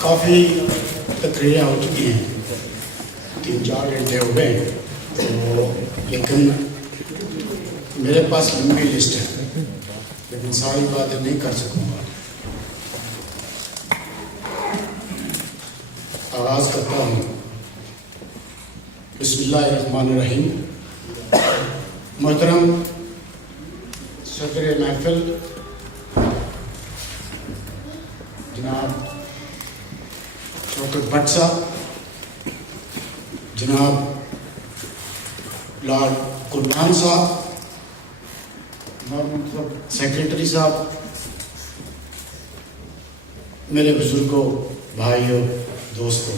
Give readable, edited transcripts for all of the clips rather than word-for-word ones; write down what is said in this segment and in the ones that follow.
کافی تقریریں ہو چکی ہیں، 3-4 گھنٹے ہو گئے تو، لیکن میرے پاس لمبی لسٹ ہے، لیکن ساری باتیں نہیں کر سکوں گا۔ آغاز کرتا ہوں۔ بسم اللہ الرحمن الرحیم۔ محترم صدر محفل جناب شوکت بٹ صاحب، جناب لارڈ قربان صاحب، سیکریٹری صاحب، میرے بزرگوں، بھائیوں، دوستوں،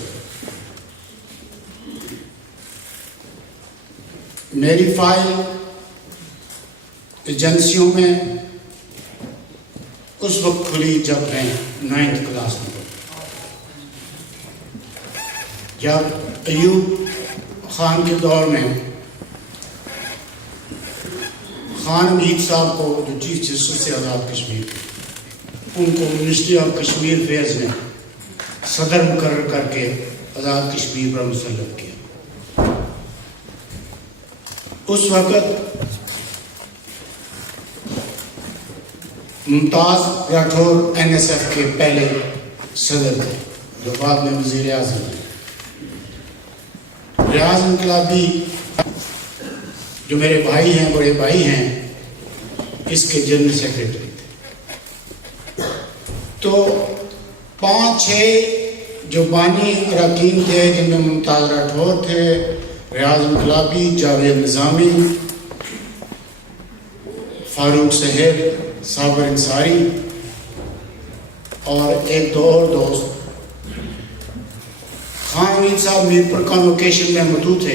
میری فائل ایجنسیوں میں اس وقت کھلی جب میں 9th کلاس میں تھا، جب ایوب خان کے دور میں خان حمید صاحب کو، جو چیف جسٹس سے آزاد کشمیر تھے، ان کو منسٹری آف کشمیر افیئرز میں صدر مقرر کر کے آزاد کشمیر پر مسلط کیا۔ اس وقت ممتاز راٹھور NSF کے پہلے صدر تھے، جو بعد میں وزیر اعظم تھے۔ ریاض انقلابی، جو میرے بھائی ہیں، بڑے بھائی ہیں، اس کے جنرل سیکریٹری تھے۔ تو 5-6 جو بانی اراکین تھے، جن میں ممتاز راٹھور تھے، ریاض انقلابی، جاوید نظامی، فاروق سہیل، صابر انصاری اور ایک دو اور دوست۔ خان حمید صاحب میرپور کانوکیشن میں مدعو تھے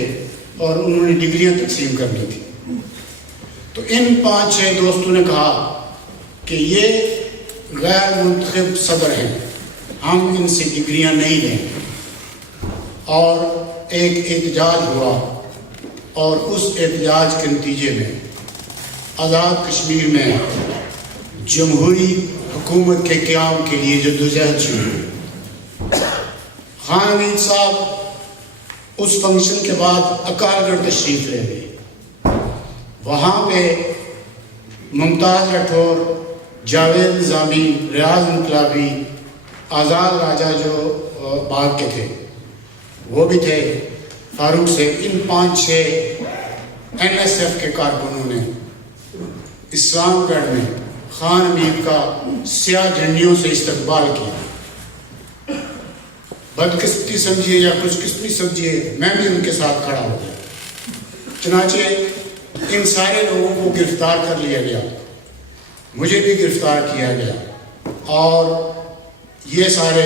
اور انہوں نے ڈگریاں تقسیم کرنی تھی۔ تو ان 5-6 دوستوں نے کہا کہ یہ غیر منتخب صدر ہیں، ہم ان سے ڈگریاں نہیں لیں گے، اور ایک احتجاج ہوا، اور اس احتجاج کے نتیجے میں آزاد کشمیر میں جمہوری حکومت کے قیام کے لیے جدوجہد شروع ہوئی۔ خان حمید صاحب اس فنکشن کے بعد اکال گڑھ تشریف لے گئے۔ وہاں پہ ممتاز راٹھور، جاوید نظامی، ریاض انقلابی، آزاد راجہ جو باغ کے تھے وہ بھی تھے، فاروق سے، ان 5-6 NSF کے کارکنوں نے اسلام گڑھ میں خان حمید کا سیاہ جھنڈیوں سے استقبال کیا۔ بدقسمتی سمجھیے یا خوش قسمتی سمجھیے، میں بھی ان کے ساتھ کھڑا ہو گیا۔ چنانچہ ان سارے لوگوں کو گرفتار کر لیا گیا، مجھے بھی گرفتار کیا گیا، اور یہ سارے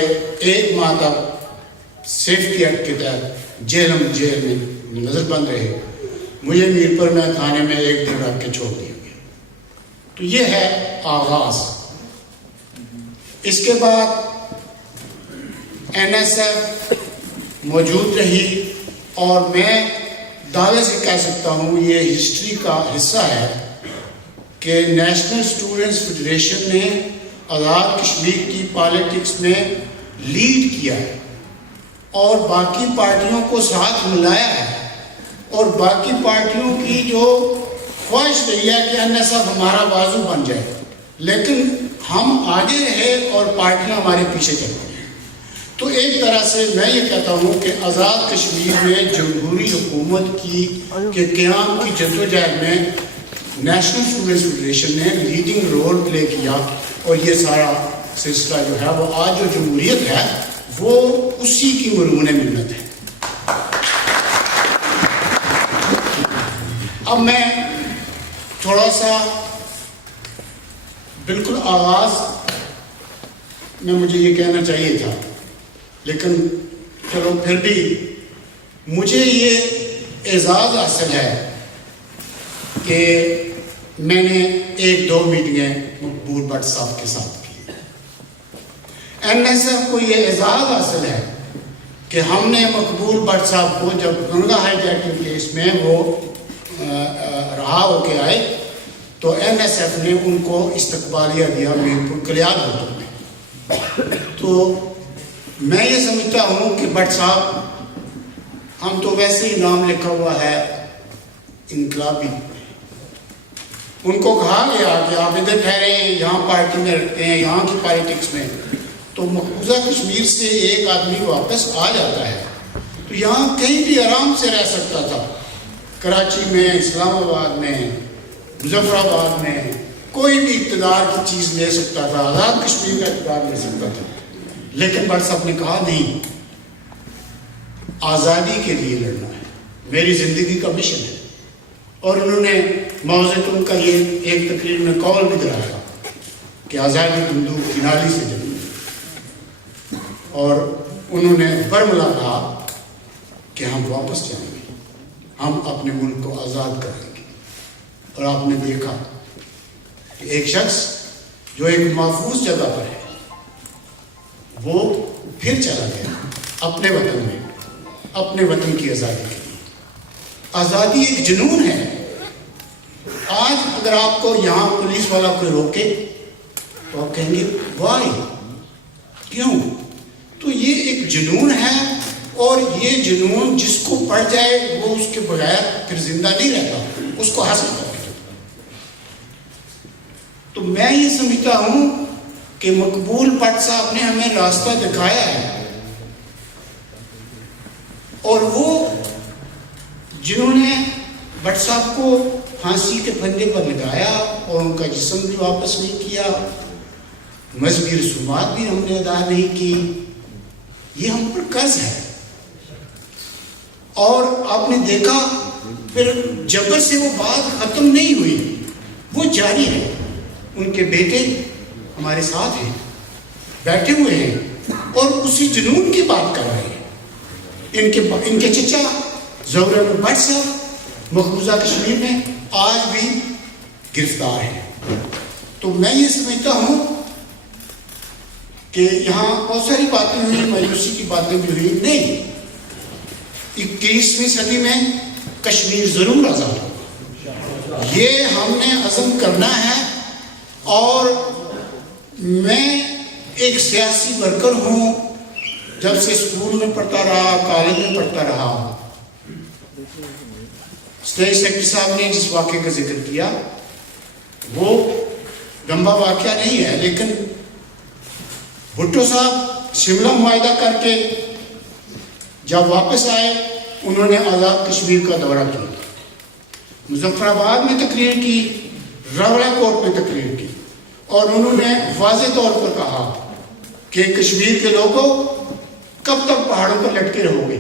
1 ماہ تک سیفٹی ایکٹ کے تحت جیل میں نظر بند رہے۔ مجھے میرپور میں تھانے میں 1 دن رکھ کے چھوڑ دیا گیا۔ تو یہ ہے آغاز۔ اس کے بعد NSF موجود رہی، اور میں دعوے سے کہہ سکتا ہوں یہ ہسٹری کا حصہ ہے کہ نیشنل اسٹوڈنٹس فیڈریشن نے آزاد کشمیر کی پالیٹکس میں لیڈ کیا ہے، اور باقی پارٹیوں کو ساتھ ملایا ہے، اور باقی پارٹیوں کی جو خواہش رہی ہے کہ NSF ہمارا بازو بن جائے، لیکن ہم آگے رہے اور پارٹیاں ہمارے پیچھے چل رہی ہیں۔ تو ایک طرح سے میں یہ کہتا ہوں کہ آزاد کشمیر میں جمہوری حکومت کے قیام کی جدوجہد میں نیشنل اسٹوڈنٹس فیڈریشن نے لیڈنگ رول پلے کیا، اور یہ سارا سلسلہ جو ہے وہ آج جو جمہوریت ہے وہ اسی کی مرہون منت ہے۔ اب میں تھوڑا سا بالکل آغاز میں مجھے یہ کہنا چاہیے تھا، لیکن چلو پھر بھی مجھے یہ اعزاز حاصل ہے کہ میں نے 1-2 میٹنگیں مقبول بٹ صاحب کے ساتھ کی. NSF کو یہ اعزاز حاصل ہے کہ ہم نے مقبول بٹ صاحب کو جب گنگا ہائی جیکنگ کیس میں وہ رہا ہو کے آئے تو NSF نے ان کو استقبالیہ دیا میرپور کلیات ہوٹل میں. تو میں یہ سمجھتا ہوں کہ بٹ صاحب ہم تو ویسے ہی نام لکھا ہوا ہے انقلابی. ان کو کہا گیا کہ آپ ادھر ٹھہرے ہیں, یہاں پارٹی میں رکھتے ہیں, یہاں کی پالیٹکس میں. تو مقبوضہ کشمیر سے ایک آدمی واپس آ جاتا ہے تو یہاں کہیں بھی آرام سے رہ سکتا تھا. کراچی میں, اسلام آباد میں, مظفر آباد میں کوئی بھی اقتدار کی چیز لے سکتا تھا, آزاد کشمیر کا اقتدار لے سکتا تھا. لیکن بٹ صاحب نے کہا نہیں, آزادی کے لیے لڑنا ہے, میری زندگی کا مشن ہے. اور انہوں نے موزتوں کا یہ ایک تقریر میں قول بھی دلایا کہ آزادی بندوق کی نالی سے جنم. اور انہوں نے برملا کہا کہ ہم واپس جائیں گے, ہم اپنے ملک کو آزاد کریں گے. اور آپ نے دیکھا کہ ایک شخص جو ایک محفوظ جگہ پر ہے وہ پھر چلا گیا اپنے وطن میں, اپنے وطن کی آزادی کے لیے. آزادی ایک جنون ہے. آج اگر آپ کو یہاں پولیس والا کوئی روکے تو آپ کہیں گے وائی, کیوں؟ تو یہ ایک جنون ہے, اور یہ جنون جس کو پڑ جائے وہ اس کے بغیر پھر زندہ نہیں رہتا, اس کو حاصل کرتا. تو میں یہ سمجھتا ہوں کہ مقبول بٹ صاحب نے ہمیں راستہ دکھایا ہے, اور وہ جنہوں نے بٹ صاحب کو پھانسی کے پھندے پر لگایا اور ان کا جسم بھی واپس نہیں کیا, مذہبی رسومات بھی ہم نے ادا نہیں کی, یہ ہم پر قرض ہے. اور آپ نے دیکھا پھر جبر سے وہ بات ختم نہیں ہوئی, وہ جاری ہے. ان کے بیٹے ہمارے ساتھ ہیں, بیٹھے ہوئے ہیں اور اسی جنون کی بات کر رہے ہیں. ان کے چچا ظہور احمد بٹ صاحب مقبوضہ کشمیر میں آج بھی گرفتار ہیں. تو میں یہ سمجھتا ہوں کہ یہاں بہت ساری باتیں ہوئی, مایوسی کی باتیں بھی ہوئی. نہیں, 21ویں صدی میں کشمیر ضرور آزاد ہوگا, یہ ہم نے عزم کرنا ہے. اور میں ایک سیاسی ورکر ہوں, جب سے اسکول میں پڑھتا رہا, کالج میں پڑھتا رہا. اسٹیٹ سیکرٹری صاحب نے جس واقعے کا ذکر کیا وہ لمبا واقعہ نہیں ہے, لیکن بھٹو صاحب شملہ معاہدہ کر کے جب واپس آئے انہوں نے آزاد کشمیر کا دورہ کیا, مظفر آباد میں تقریر کی, راولا کوٹ میں تقریر کی, اور انہوں نے واضح طور پر کہا کہ کشمیر کے لوگوں کب تک پہاڑوں پر لٹکے رہو گے,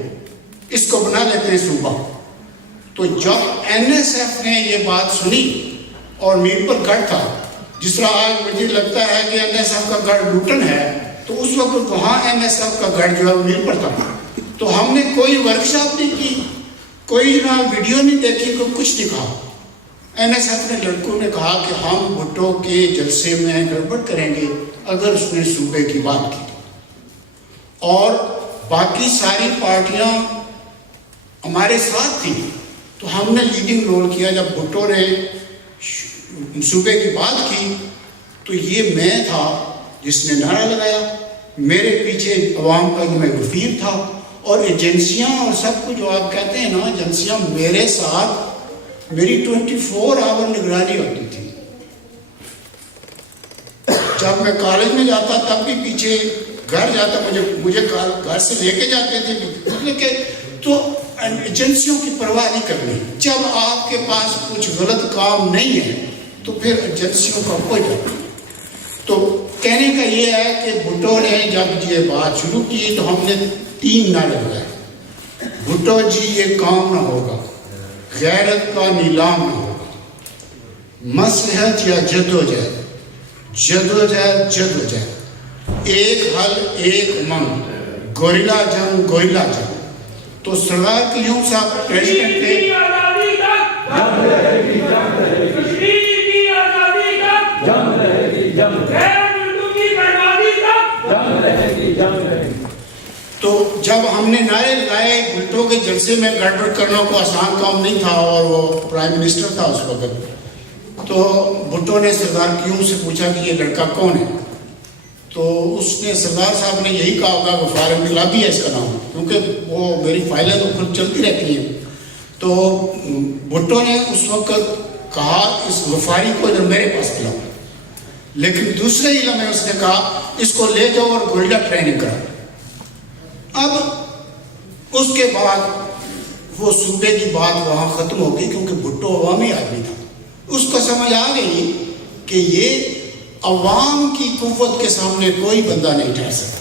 اس کو بنا لیتے ہیں صوبہ. تو جب NSF نے یہ بات سنی, اور میر پر گڑھ تھا, جس طرح آج مجھے لگتا ہے کہ NSF کا گڑھ لوٹن ہے, تو اس وقت وہاں NSF کا گڑھ جو ہے میر پر تھا. تو ہم نے کوئی ورکشاپ نہیں کی, کوئی جناب ویڈیو نہیں دیکھی, کوئی کچھ نہیں کہا. NSF نے لڑکوں نے کہا کہ ہم بھٹو کے جلسے میں گڑبڑ کریں گے اگر اس نے صوبے کی بات کی. اور باقی ساری پارٹیاں ہمارے ساتھ تھیں, تو ہم نے لیڈنگ رول کیا. جب بھٹو نے صوبے کی بات کی تو یہ میں تھا جس نے نعرہ لگایا, میرے پیچھے عوام کا جو میں وزیر تھا, اور ایجنسیاں اور سب کچھ جو آپ کہتے ہیں نا, ایجنسیاں میرے ساتھ, میری 24 آور نگرانی ہوتی تھی. جب میں کالج میں جاتا تب بھی پیچھے, گھر جاتا مجھے گھر سے لے کے جاتے تھے, مطلب کہ تو ایجنسیوں کی پرواہ نہیں کرنی. جب آپ کے پاس کچھ غلط کام نہیں ہے تو پھر ایجنسیوں کا کوئی ڈر نہیں. تو کہنے کا یہ ہے کہ بھٹو نے جب یہ بات شروع کی تو ہم نے 3 نعرے لگائے. بھٹو جی یہ کام نہ ہوگا, غیرت کا نیلام نہ ہوگا, مصلحت یا جدوجہد, ایک حل ایک منگ, گوریلا جنگ. تو سردار قیوم صاحب پریزیڈنٹ تھے. تو جب ہم نے نعرے لگائے بھٹو کے جلسے میں گڑبڑ کرنا کو آسان کام نہیں تھا اور وہ پرائم منسٹر تھا اس وقت, تو بھٹو نے سردار قیوم سے پوچھا کہ یہ لڑکا کون ہے. تو اس نے سردار صاحب نے یہی کہا ہوگا غفار انقلابی ہے اس کا نام, کیونکہ وہ میری فائلیں تو خود چلتی رہتی ہیں. تو بھٹو نے اس وقت کہا اس غفاری کو ادھر میرے پاس بلاؤ, لیکن دوسرے ضلع میں اس نے کہا اس کو لے جاؤ اور گولڈا ٹریننگ کرا. اب اس کے بعد وہ صوبے کی بات وہاں ختم ہو گئی, کیونکہ بھٹو عوامی آدمی تھا. اس کو سمجھ آ گئی کہ یہ عوام کی قوت کے سامنے کوئی بندہ نہیں ٹھہر سکتا.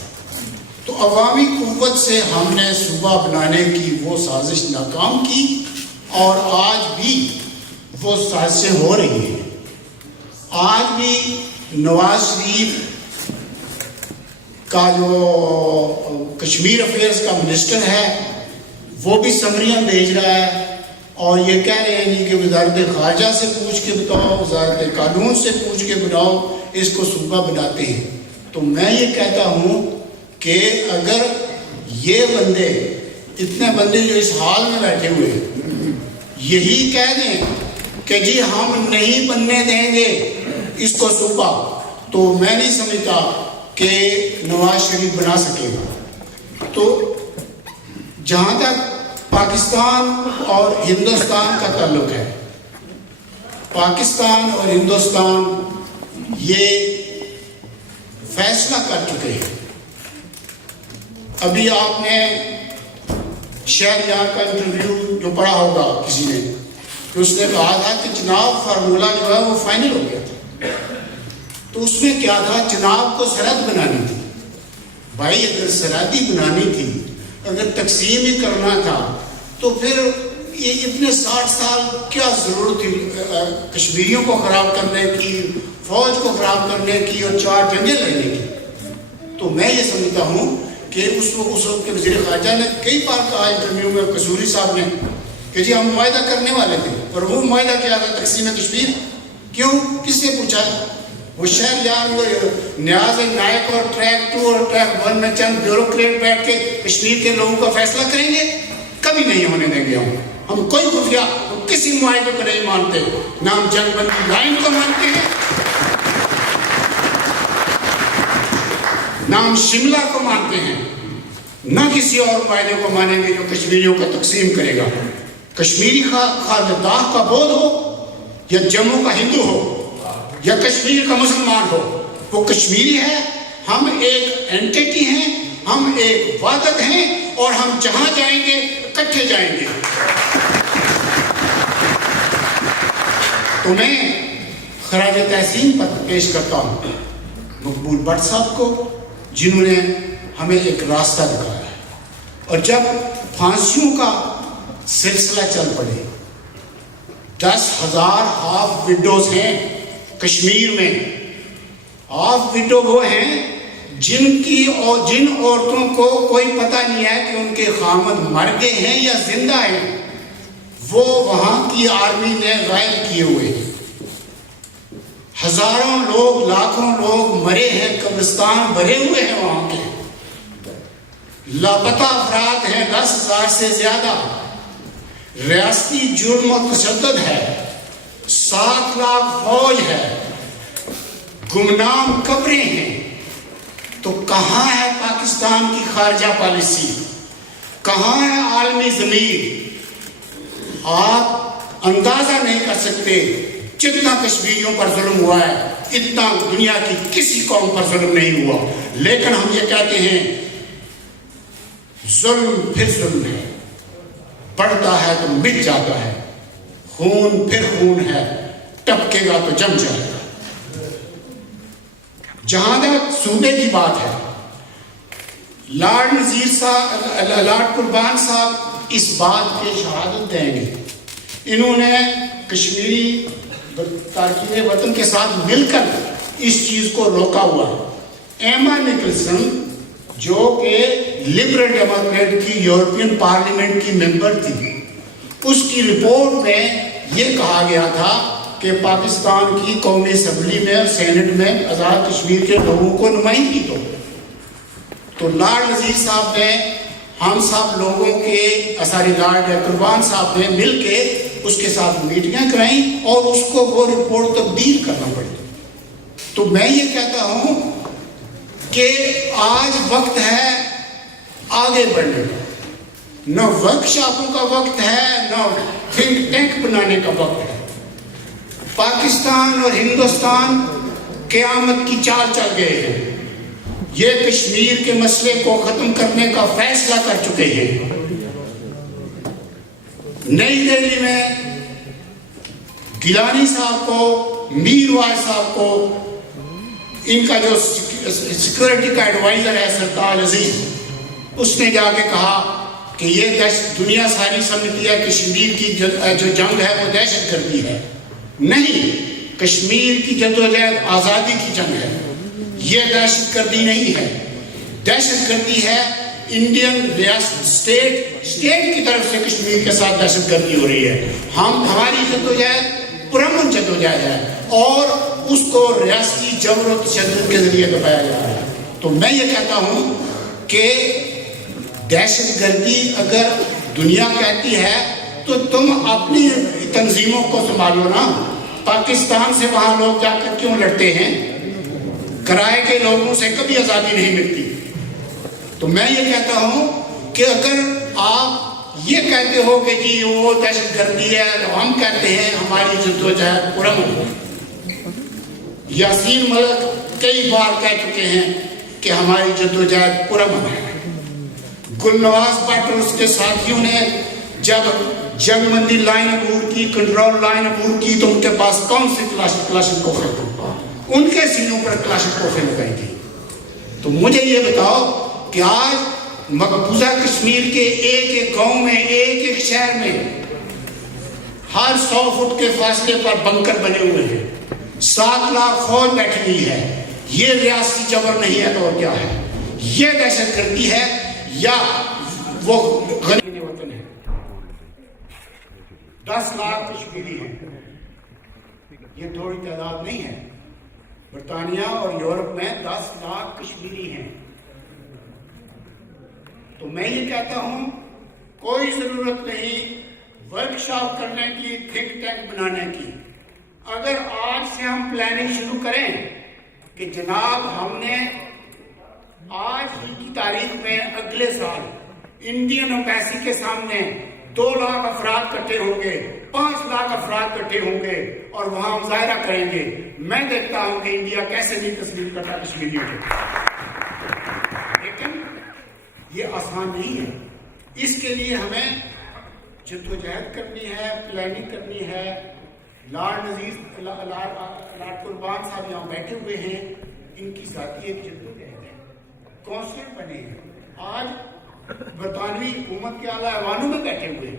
تو عوامی قوت سے ہم نے صوبہ بنانے کی وہ سازش ناکام کی, اور آج بھی وہ سازشیں ہو رہی ہیں. آج بھی نواز شریف کا جو کشمیر افیئرز کا منسٹر ہے وہ بھی سمریاں بھیج رہا ہے, اور یہ کہہ رہے ہیں کہ وزارت خارجہ سے پوچھ کے بتاؤ, وزارت قانون سے پوچھ کے بناؤ, اس کو صوبہ بناتے ہیں. تو میں یہ کہتا ہوں کہ اگر یہ بندے, اتنے بندے جو اس حال میں بیٹھے ہوئے یہی کہہ دیں کہ جی ہم نہیں بننے دیں گے اس کو صوبہ, تو میں نہیں سمجھتا کہ نواز شریف بنا سکے گا. تو جہاں تک پاکستان اور ہندوستان کا تعلق ہے, پاکستان اور ہندوستان یہ فیصلہ کر چکے ہیں. ابھی آپ نے شہریار کا انٹرویو جو پڑھا ہوگا کسی نے, کہ اس نے کہا تھا کہ چناب فارمولہ جو ہے وہ فائنل ہو گیا تھا. تو اس میں کیا تھا, چناب کو سرحد بنانی تھی. بھائی اگر سرحدی بنانی تھی, اگر تقسیم ہی کرنا تھا, تو پھر یہ اتنے 60 سال کیا ضرورت تھی کشمیریوں کو خراب کرنے کی, فوج کو خراب کرنے کی, اور 4 جنگیں لڑنے کی. تو میں یہ سمجھتا ہوں کہ اس وقت کے وزیر خارجہ نے کئی بار کہا انٹرویو میں, قصوری صاحب نے, کہ جی ہم معاہدہ کرنے والے تھے, اور وہ معاہدہ کیا تھا تقسیم کشمیر. کیوں, کس سے پوچھا؟ وہ شہر یار وہ نیاز نائک اور ٹریک 2 اور ٹریک 1 میں چند بیوروکریٹ بیٹھ کے کشمیر کے لوگوں کا فیصلہ کریں گے؟ کبھی نہیں ہونے دیں گے. ہم کوئی خفیہ کسی معاہدے کو نہیں مانتے, نہ ہم جنگ بندی لائن کو مانتے ہیں, نہ ہم شملہ کو مانتے ہیں, نہ کسی اور معاہدے کو مانیں گے جو کشمیریوں کا تقسیم کرے گا. کشمیری خالداہ کا بودھ ہو, یا جموں کا ہندو ہو, یا کشمیر کا مسلمان ہو, وہ کشمیری ہے. ہم ایک اینٹیٹی ہیں, ہم ایک وحدت ہیں, اور ہم جہاں جائیں گے اکٹھے جائیں گے. تو میں خراج تحسین پیش کرتا ہوں مقبول بٹ صاحب کو, جنہوں نے ہمیں ایک راستہ دکھایا ہے. اور جب پھانسیوں کا سلسلہ چل پڑے, 10,000 ہاف وڈوز ہیں کشمیر میں. ہاف وڈو وہ ہیں جن عورتوں کو کوئی پتہ نہیں ہے کہ ان کے خامد مر گئے ہیں یا زندہ ہیں, وہ وہاں کی آرمی نے غائب کیے ہوئے ہیں. ہزاروں لوگ, لاکھوں لوگ مرے ہیں, قبرستان بھرے ہوئے ہیں وہاں کے. لاپتہ افراد ہیں 10,000 سے زیادہ. ریاستی جرم و تشدد ہے, 7 لاکھ فوج ہے, گمنام قبریں ہیں. تو کہاں ہے پاکستان کی خارجہ پالیسی, کہاں ہے عالمی ضمیر؟ آپ اندازہ نہیں کر سکتے جتنا کشمیریوں پر ظلم ہوا ہے, اتنا دنیا کی کسی قوم پر ظلم نہیں ہوا. لیکن ہم یہ کہتے ہیں ظلم پھر ظلم ہے, بڑھتا ہے تو مٹ جاتا ہے, خون پھر خون ہے, ٹپکے گا تو جم جائے گا. جہاں تک صوبے کی بات ہے, لارڈ نذیر صاحب, لارڈ قربان صاحب اس بات کی شہادت دیں گے. انہوں نے کشمیری تارکین وطن کے ساتھ مل کر اس چیز کو روکا ہوا. ایما نکلسن جو کہ لبرل ڈیموکریٹ کی یورپین پارلیمنٹ کی ممبر تھی، اس کی رپورٹ میں یہ کہا گیا تھا کہ پاکستان کی قومی اسمبلی میں اور سینٹ میں آزاد کشمیر کے لوگوں کو نمائندگی دو. تو لارڈ نذیر صاحب نے ہم سب لوگوں کے لارڈ قربان صاحب نے مل کے اس کے ساتھ میٹنگیں کرائیں اور اس کو وہ رپورٹ تبدیل کرنا پڑی. تو میں یہ کہتا ہوں کہ آج وقت ہے آگے بڑھنے کا، نہ ورک شاپوں کا وقت ہے، نہ تھنک ٹینک بنانے کا وقت ہے. پاکستان اور ہندوستان قیامت کی چال چل گئے ہیں. یہ کشمیر کے مسئلے کو ختم کرنے کا فیصلہ کر چکے ہیں. نئی دہلی میں گیلانی صاحب کو، میر واحد صاحب کو، ان کا جو سیکورٹی کا ایڈوائزر ہے سرتاج عزیز، اس نے جا کے کہا کہ یہ دنیا ساری سمجھتی ہے کشمیر کی جو جنگ ہے وہ دہشت گردی ہے. نہیں، کشمیر کی جدوجہد آزادی کی جنگ ہے. یہ دہشت گردی نہیں ہے. دہشت گردی ہے انڈین ریاست اسٹیٹ کی طرف سے کشمیر کے ساتھ دہشت گردی ہو رہی ہے. ہماری جدوجہد پرامن جدوجہد ہے اور اس کو ریاستی جبر و تشدد کے ذریعے دبایا جا رہا ہے. تو میں یہ کہتا ہوں کہ دہشت گردی اگر دنیا کہتی ہے تو تم اپنی تنظیموں کو سنبھالو نا. پاکستان سے وہاں لوگ جا کر کیوں لڑتے ہیں؟ کرائے کے لوگوں سے کبھی آزادی نہیں ملتی. تو میں یہ کہتا ہوں کہ اگر آپ یہ کہتے ہو کہ جی وہ دہشت گردی ہے، ہم کہتے ہیں ہماری جدوجہد پرامن. یاسین ملک کئی بار کہہ چکے ہیں کہ ہماری جدوجہد پرامن ہے. گلنواز بٹ اور اس کے ساتھیوں نے جب جنگ بندی لائن عبور کی، کنٹرول لائن عبور کی، تو ان کے پاس کون سے کلاشنکوف تھے؟ ان کے سینوں پر کلاشنکوف لگائی تھی. تو مجھے یہ بتاؤ کہ آج مقبوضہ کشمیر کے ایک ایک گاؤں میں، ایک ایک شہر میں ہر 100 فٹ کے فاصلے پر بنکر بنے ہوئے ہیں، 7 لاکھ فوج بیٹھی ہوئی ہے. یہ ریاستی جبر نہیں ہے تو اور کیا ہے؟ یہ دہشت گردی ہے یا وہ غنی وطن ہے؟ 10 لاکھ کشمیری ہیں. یہ تھوڑی تعداد نہیں ہے. برطانیہ اور یورپ میں 10 لاکھ کشمیری ہیں. تو میں یہ کہتا ہوں کوئی ضرورت نہیں ورک شاپ کرنے کی، تھنک ٹینک بنانے کی. اگر آج سے ہم پلاننگ شروع کریں کہ جناب ہم نے آج ہی کی تاریخ میں اگلے سال انڈین ایمبیسی کے سامنے 2 لاکھ افراد اکٹھے ہوں گے، 5 لاکھ افراد اکٹھے ہوں گے اور وہاں مظاہرہ کریں گے. میں دیکھتا ہوں کہ انڈیا کیسے نہیں تسلیم کرتا کشمیریوں کو. لیکن یہ آسان نہیں ہے. اس کے لیے ہمیں جدوجہد کرنی ہے، پلاننگ کرنی ہے. لارڈ قربان صاحب یہاں بیٹھے ہوئے ہیں، ان کی ذاتی ایک جدوجہد ہے. کونسلر بنے ہیں، آج برطانوی حکومت کے اعلیٰ ایوانوں میں بیٹھے ہوئے.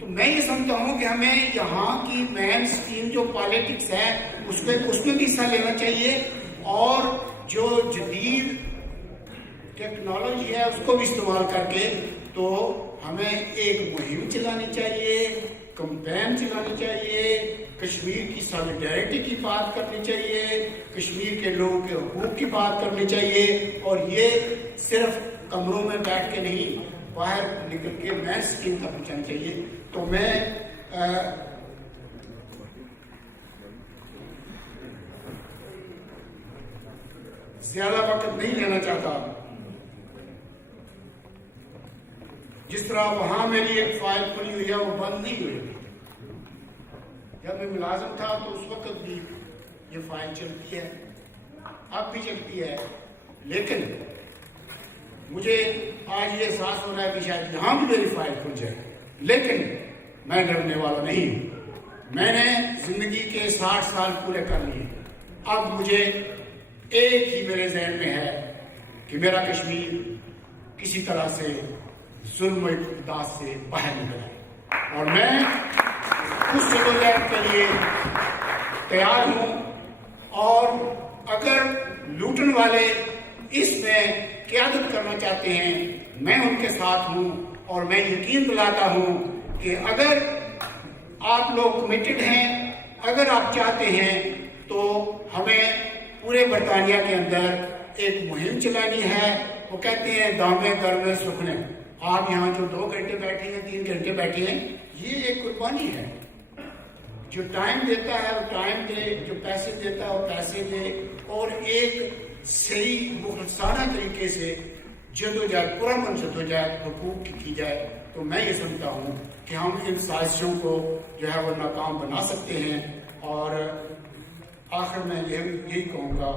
تو میں یہ سمجھتا ہوں کہ ہمیں یہاں کی مین اسٹریم جو پالیٹکس ہے اس میں بھی حصہ لینا چاہیے، اور جو جدید ٹیکنالوجی ہے اس کو بھی استعمال کر کے تو ہمیں ایک مہم چلانی چاہیے، کمپین چلانی چاہیے، کشمیر کی سالیڈیرٹی کی بات کرنی چاہیے، کشمیر کے لوگوں کے حقوق کی بات کرنی چاہیے. اور یہ صرف کمروں میں بیٹھ کے نہیں، باہر نکل کے مین اسٹریم تک پہنچانی چاہیے. تو میں زیادہ وقت نہیں لینا چاہتا. جس طرح وہاں میری ایک فائل کھلی ہوئی ہے وہ بند نہیں ہوئی. جب میں ملازم تھا تو اس وقت بھی یہ فائل چلتی ہے، اب بھی چلتی ہے. لیکن مجھے آج یہ احساس ہو رہا ہے کہ شاید یہاں بھی میری فائل کھل جائے. لیکن میں ڈرنے والا نہیں. میں نے زندگی کے 60 سال پورے کر لیے. اب مجھے ایک ہی میرے ذہن میں ہے کہ میرا کشمیر کسی طرح سے ظلم و اقتدار سے باہر نکلا ہے، اور میں اس جدوجہد کے لیے تیار ہوں. اور اگر لوٹن والے اس میں قیادت کرنا چاہتے ہیں، میں ان کے ساتھ ہوں، اور میں یقین دلاتا ہوں کہ اگر آپ لوگ کمیٹڈ ہیں، اگر آپ چاہتے ہیں، تو ہمیں پورے برطانیہ کے اندر ایک مہم چلانی ہے۔ وہ کہتے ہیں دامے در میں سکھنے، آپ یہاں جو 2 گھنٹے بیٹھے ہیں، 3 گھنٹے بیٹھے ہیں، یہ ایک قربانی ہے۔ جو ٹائم دیتا ہے وہ ٹائم دے، جو پیسے دیتا ہے وہ پیسے دے، اور ایک صحیح مخلصانہ طریقے سے جدوجہد، پرامن جدوجہد حقوق کی جائے۔ تو میں یہ سمجھتا ہوں کہ ہم ان سازشوں کو جو ہے وہ ناکام بنا سکتے ہیں۔ اور آخر میں یہی کہوں گا،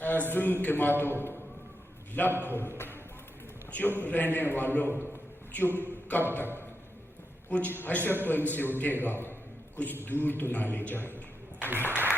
اے ظلم کے ماتو لب کھولو، چپ رہنے والوں چپ کب تک، کچھ حشر تو ان سے اٹھے گا، کچھ دور تو نہ لے جائے گی۔